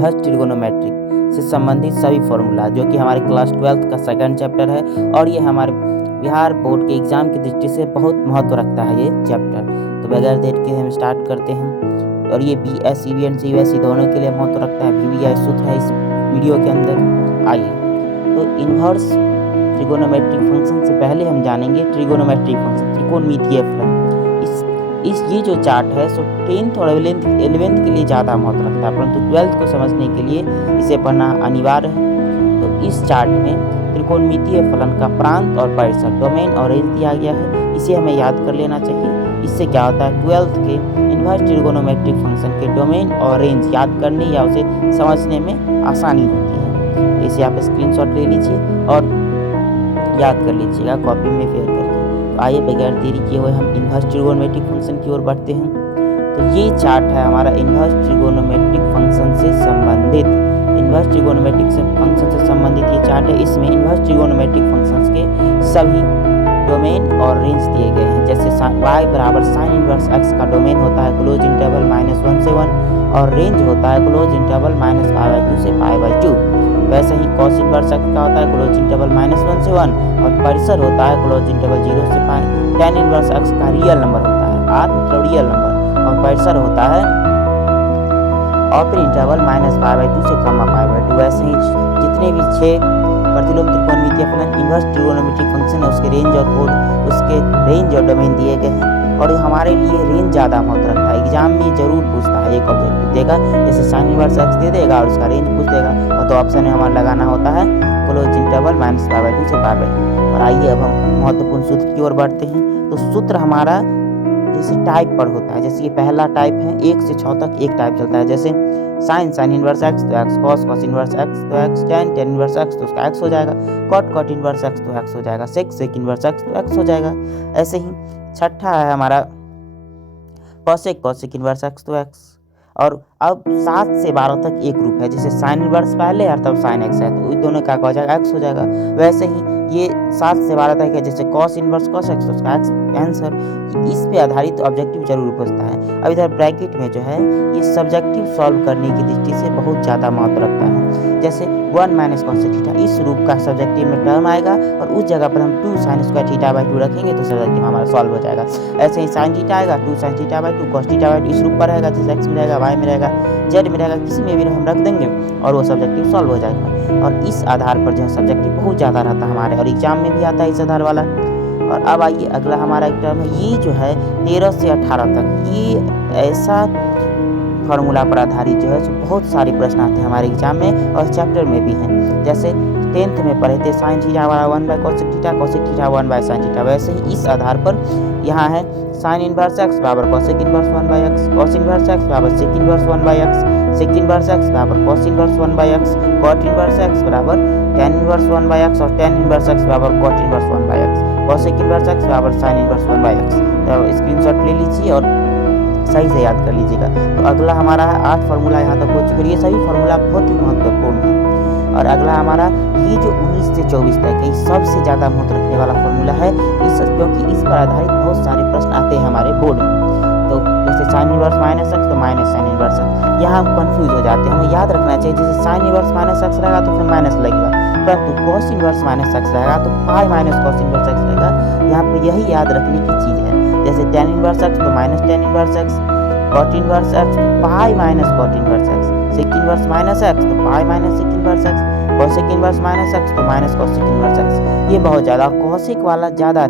Inverse trigonometric से संबंधित सभी फॉर्मूला, जो कि हमारे क्लास 12th का सेकंड चैप्टर है और ये हमारे बिहार बोर्ड के एग्जाम की दृष्टि से बहुत महत्व रखता है ये चैप्टर। तो बगैर देर के हम स्टार्ट करते हैं। और ये BS, EVN, CBSE दोनों के लिए महत्व रखता है। VBI सूत्र है इस वीडियो के अंदर। आइए तो इन्वर्स ट्रिगोनोमेट्रिक फंक्शन से पहले हम जानेंगे ट्रिगोनोमेट्रिक फंक्शन, त्रिकोणमितीय फलन। इस ये जो चार्ट है सो 10th और 11th के लिए ज़्यादा महत्व रखता है, परंतु 12th को समझने के लिए इसे पढ़ना अनिवार्य है। तो इस चार्ट में त्रिकोणमितीय फलन का प्रांत और परिसर, डोमेन और रेंज दिया गया है, इसे हमें याद कर लेना चाहिए। इससे क्या होता है, 12th के इन्वर्स ट्रिगोनोमेट्रिक फंक्शन के डोमेन और रेंज याद करने या उसे समझने में आसानी होती है। इसे आप स्क्रीनशॉट ले लीजिए और याद कर लीजिएगा कॉपी में फेयर करके। तो आइए बगैर देरी किए हुए हम इन्वर्स ट्रिगोनोमेट्रिक फंक्शन की ओर बढ़ते हैं। तो ये चार्ट है हमारा इन्वर्स ट्रिगोनोमेट्रिक फंक्शन से संबंधित। इन्वर्स ट्रिगोनोमेट्रिक फंक्शन से संबंधित ये चार्ट है। इसमें इन्वर्स ट्रिगोनोमेट्रिक फंक्शंस के सभी डोमेन और रेंज दिए गए हैं। जैसे y बराबर साइन इनवर्स x का डोमेन होता है क्लोज इंटरवल -1 से 1 और रेंज होता है क्लोज इंटरवल -π/2 से π/2। वैसे ही cos इनवर्स x का होता है क्लोज इंटरवल -1 से 1 और परिसर होता है क्लोज इंटरवल 0 से π। tan इनवर्स x का रियल नंबर होता है, r मतलब रियल नंबर, और परिसर होता है ओपन इंटरवल -π/2 से π/2। वैसे ही जितने भी 6 प्रतिलोम त्रिकोणमितीय फलन इन्वर्स ट्रिगोनोमेट्रिक फंक्शन है उसके रेंज और डोमेन दिए गए हैं। और हमारे लिए रेंज ज़्यादा महत्व रखता है। एग्जाम में जरूर पूछता है, एक ऑब्जेक्टिव देगा जैसे साइन इनवर्स x दे देगा और उसका रेंज पूछ देगा, और तो ऑप्शन में हमारा लगाना होता है क्लोज इंटरवल -π/2 से π/2। और आइए अब हम महत्वपूर्ण सूत्र की ओर बढ़ते हैं। तो सूत्र हमारा जैसे टाइप पर होता है। जैसे ये पहला टाइप है, 1 से 6 तक एक टाइप चलता है। जैसे साइन इनवर्स x तो x, cos इनवर्स x तो x, tan इनवर्स x तो उसका x हो जाएगा, cot इनवर्स x तो x हो जाएगा, sec इनवर्स x तो x हो जाएगा। ऐसे ही छठा है हमारा cosec इनवर्स x तो x। और अब 7 से 12 तक एक ग्रुप है। जैसे साइन इनवर्स पहले और तब साइन x है तो दोनों का हो जाएगा x हो जाएगा। वैसे ही ये 7 से 12 तक है। जैसे cos इनवर्स cos x तो उसका x आंसर। इस पे आधारित ऑब्जेक्टिव जरूर पूछता है। अब इधर ब्रैकेट में जो है ये सब्जेक्टिव सॉल्व करने की दृष्टि से बहुत ज़्यादा महत्व रखता है। जैसे 1 - cos थीटा इस रूप का सब्जेक्टिव में टर्म आएगा और उस जगह पर हम 2 sin स्क्वायर थीटा/2 रखेंगे तो सब्जेक्टिव हमारा सॉल्व हो जाएगा। ऐसे ही sin थीटा आएगा 2 sin थीटा/2 cos थीटा/2 इस रूप पर रहेगा। जैसे x में रहेगा, y में रहेगा, z में रहेगा, किसी में भी हम रख देंगे और वो सब्जेक्टिव सॉल्व हो जाएगा। और इस आधार पर जो है सब्जेक्टिव बहुत ज़्यादा रहता है हमारे, और एग्जाम में भी आता है इस आधार वाला। और अब आइए अगला हमारा एक टर्म है, ये जो है 13 से 18 तक, ये ऐसा फार्मूला पर आधारित जो है बहुत सारे प्रश्न आते हैं हमारे एग्जाम में और चैप्टर में भी हैं। जैसे 10th में पढ़े थे साइन थीटा बराबर 1/cosec theta, cosec theta 1/sin theta. वैसे ही इस आधार पर यहाँ है साइन इनवर्स x बराबर cosec inverse 1/x, cos inverse x बराबर sec inverse 1/x, sec inverse x बराबर cos inverse 1/x, cot inverse x बराबर tan इनवर्स 1/x और tan इनवर्स x बराबर cot inverse 1/x, cosec inverse x बराबर sin inverse 1/x। तो screenshot ले लीजिए और सही से याद कर लीजिएगा। तो अगला हमारा है 8 फार्मूला यहाँ तक हो चुके। ये सभी फार्मूला बहुत ही महत्वपूर्ण है। और अगला हमारा ये जो 19 से 24 तक है, सबसे ज़्यादा महत्व रखने वाला फार्मूला है क्योंकि इस पर आधारित बहुत सारे प्रश्न आते हैं हमारे बोर्ड में। तो जैसे साइन इनवर्स -x तो माइनस साइन इनवर्स x, यहाँ हम कंफ्यूज हो जाते हैं। हमें याद रखना चाहिए जैसे साइन इनवर्स -x रहेगा तो फिर माइनस लगेगा, परंतु cos इनवर्स -x रहेगा तो पाई cos इनवर्स x रहेगा। यहाँ पर यही याद रखने की चीज़ है। जैसे tan इनवर्स x तो minus tan inverse x, cot inverse x तो पाई cot inverse x, sec inverse -x तो पाई sec inverse x, cosec inverse -x तो cosec इनवर्स x। ये बहुत ज़्यादा, और cosec वाला ज़्यादा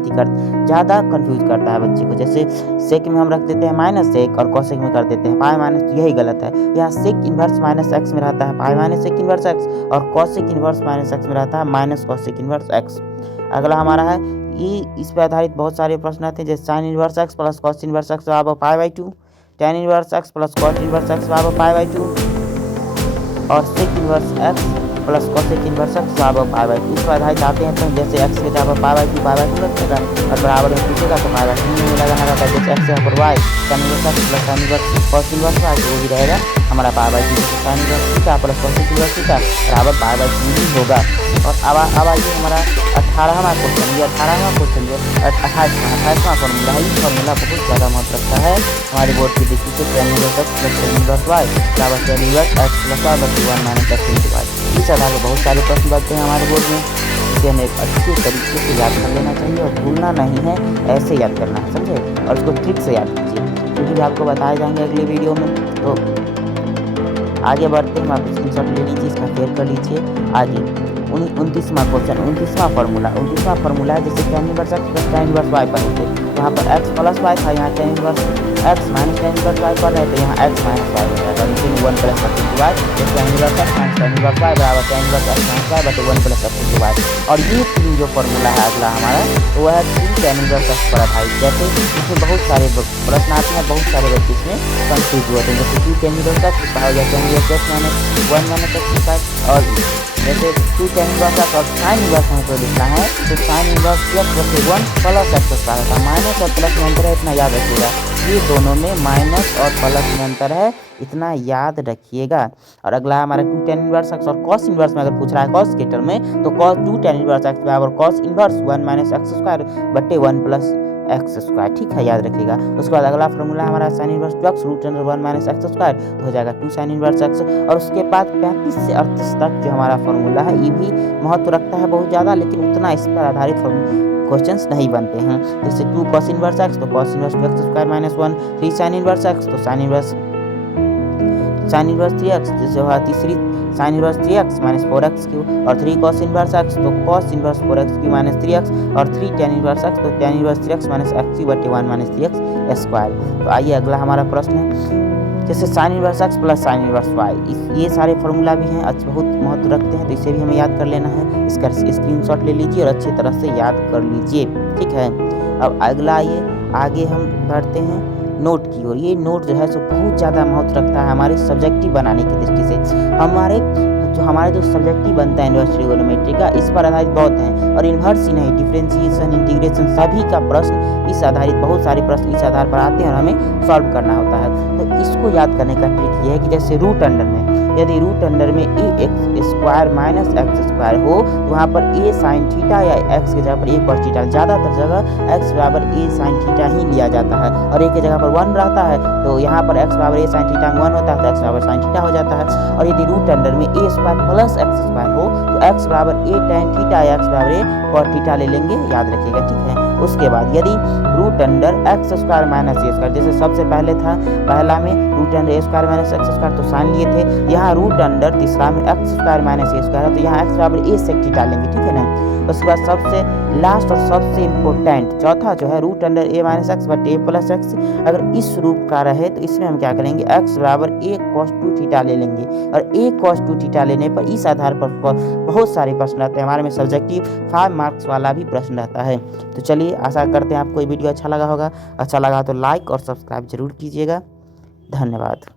कंफ्यूज करता है बच्चे को। जैसे sec में हम रख देते हैं -sec और cosec में कर देते हैं पाई माइनस, तो यही गलत है। यहाँ sec इनवर्स -x में रहता है पाई sec इनवर्स x और cosec इनवर्स -x में रहता है cosec इनवर्स x। अगला हमारा है ये, इस पर आधारित बहुत सारे प्रश्न आते हैं। जैसे sine inverse x plus cos inverse x बराबर π/2, tan inverse x plus cot inverse x बराबर π/2 और sec inverse x plus cosec inverse x बराबर π/2। इस पर आधारित आते हैं तो जैसे x के जगह π/2 रखेगा और बराबर में पूछेगा तो π/2 में लगाना रहता है। जैसे x यहाँ पर y tan inverse x plus sin inverse cos inverse y, वो भी रहेगा हमारा π/2 sin inverse theta plus cosec inverse theta बराबर पाई बाई 2 ही होगा। और अब आइए हमारा 18वां क्वेश्चन। ये 18वां क्वेश्चन जो 28वां फॉर्मूला है। ये फॉर्मूला बहुत ज़्यादा महत्व रखता है हमारे बोर्ड की दृष्टि से। tan inverse x plus tan inverse y बराबर tan inverse x plus y बटे 1 माइनस x इंटू y। इस आधार पर बहुत सारे प्रश्न बनते हैं हमारे बोर्ड में, इसे हमें अच्छे तरीके से याद कर लेना चाहिए और भूलना नहीं है, ऐसे याद करना है, समझे। और उसको ट्रिक से याद कीजिए, क्योंकि भी आपको बताए जाएंगे अगले वीडियो में। तो आगे बढ़ते हैं, आप स्क्रीनशॉट ले लीजिए, इसका शेयर कर लीजिए। आगे 29वां क्वेश्चन, 29वां फार्मूला है जैसे tan inverse x plus tan inverse y पर होते, यहाँ पर x प्लस y था, यहाँ tan inverse x minus tan inverse y पर है, तो यहाँ x माइनस y हो जाएगा। लेकिन 1 plus x into y, tan inverse x minus tan inverse y बराबर tan inverse x minus y बटे 1 प्लस x इंटू y। और ये तीन जो फार्मूला है अगला हमारा, तो वह है 3 tan इनवर्स x पर आधारित। जैसे इसमें बहुत सारे प्रश्न आते हैं, बहुत सारे बच्चे इसमें कंफ्यूज हुए थे। जैसे 2 tan इनवर्स x कितना हो जाए tan inverse x minus 1 minus x into y, और जैसे 2 tan इनवर्स x और sin इनवर्स हमको लिखना है, तो sin इनवर्स x बटे 1 प्लस x स्क्वायर होता है। माइनस और प्लस में अंतर है, इतना याद रखिएगा। ये दोनों में माइनस और प्लस में अंतर है, इतना याद रखिएगा। और अगला हमारा 2 tan इनवर्स x और cos इनवर्स में अगर पूछ रहा है cos के टर्म में, तो cos 2 tan इनवर्स x बराबर cos inverse 1 minus x square बटे 1 प्लस एक्स स्क्वायर, ठीक है, याद रखिएगा। उसके बाद अगला फॉर्मूला हमारा sine inverse 2x root under 1 minus x square, तो हो जाएगा 2 साइन इनवर्स x। और उसके बाद 35 से 38 तक जो हमारा फॉर्मूला है, ये भी महत्व रखता है बहुत ज़्यादा, लेकिन उतना इस पर आधारित क्वेश्चंस नहीं बनते हैं। जैसे 2 cos इनवर्स x, तो cos inverse 2x square minus 1, 3 sine inverse x, तो साइन इनवर्स 3x, जैसे हुआ तीसरी sine inverse 3x minus 4x cube, और 3 cos इनवर्स x, तो cos inverse 4x cube minus 3x, और 3 tan इनवर्स x, तो tan inverse 3x minus x cube बटे 1 minus 3x square. तो आइए अगला हमारा प्रश्न है, जैसे sine inverse x plus sine inverse y, ये सारे फार्मूला भी हैं, बहुत महत्व रखते हैं, तो इसे भी हमें याद कर लेना है। इसका स्क्रीनशॉट ले लीजिए और अच्छी तरह से याद कर लीजिए, ठीक है। अब अगला आइए, आगे हम बढ़ते हैं नोट की ओर। ये नोट जो है सो बहुत ज़्यादा महत्व रखता है हमारे सब्जेक्टिव बनाने की दृष्टि से। हमारे जो सब्जेक्टिव बनता है इनवर्स ट्रिगोनोमेट्री का, इस पर आधारित बहुत हैं, और इन्वर्स ही नहीं, डिफरेंशिएशन, इंटीग्रेशन, सभी का प्रश्न इस आधारित, बहुत सारे प्रश्न इस आधार पर आते हैं और हमें सॉल्व करना होता है। तो इसको याद करने का ट्रिक ये है कि जैसे रूट अंडर में, यदि रूट अंडर में a x square minus x square हो, तो वहाँ पर ए साइन थीटा या एक्स की जगह पर ए कॉस थीटा, ज़्यादातर जगह एक्स बराबर ए साइन थीटा ही लिया जाता है, और ए की जगह पर 1 रहता है, तो यहाँ पर एक्स बराबर ए साइन थीटा में 1 होता है, तो एक्स बराबर साइन थीटा हो जाता है। और यदि रूट अंडर में ए स्क्वायर प्लस एक्स स्क्वायर हो, तो एक्स बराबर ए tan थीटा या एक्स बराबर ए cos थीटा ले लेंगे, याद रखिएगा, ठीक है। उसके बाद यदि root under x square minus a square, जैसे सबसे पहले था पहला में root under a square minus x square, तो साइन लिए थे। यहाँ रूट अंडर तीसरा में x square minus a square है, तो यहाँ एक्स बराबर ए सेक थीटा लेंगे, ठीक है ना। उसके बाद सबसे लास्ट और सबसे इम्पोर्टेंट चौथा जो है root under a minus x but a plus x, अगर इस रूप का रहे तो इसमें हम क्या करेंगे, एक्स बराबर ए cos 2 थीटा ले लेंगे। और ए cos 2 थीटा लेने पर इस आधार पर बहुत सारे प्रश्न रहते हैं हमारे में, सब्जेक्टिव 5 मार्क्स वाला भी प्रश्न रहता है। तो चलिए, आशा करते हैं आपको ये वीडियो अच्छा लगा होगा। अच्छा लगा तो लाइक और सब्सक्राइब जरूर कीजिएगा। धन्यवाद।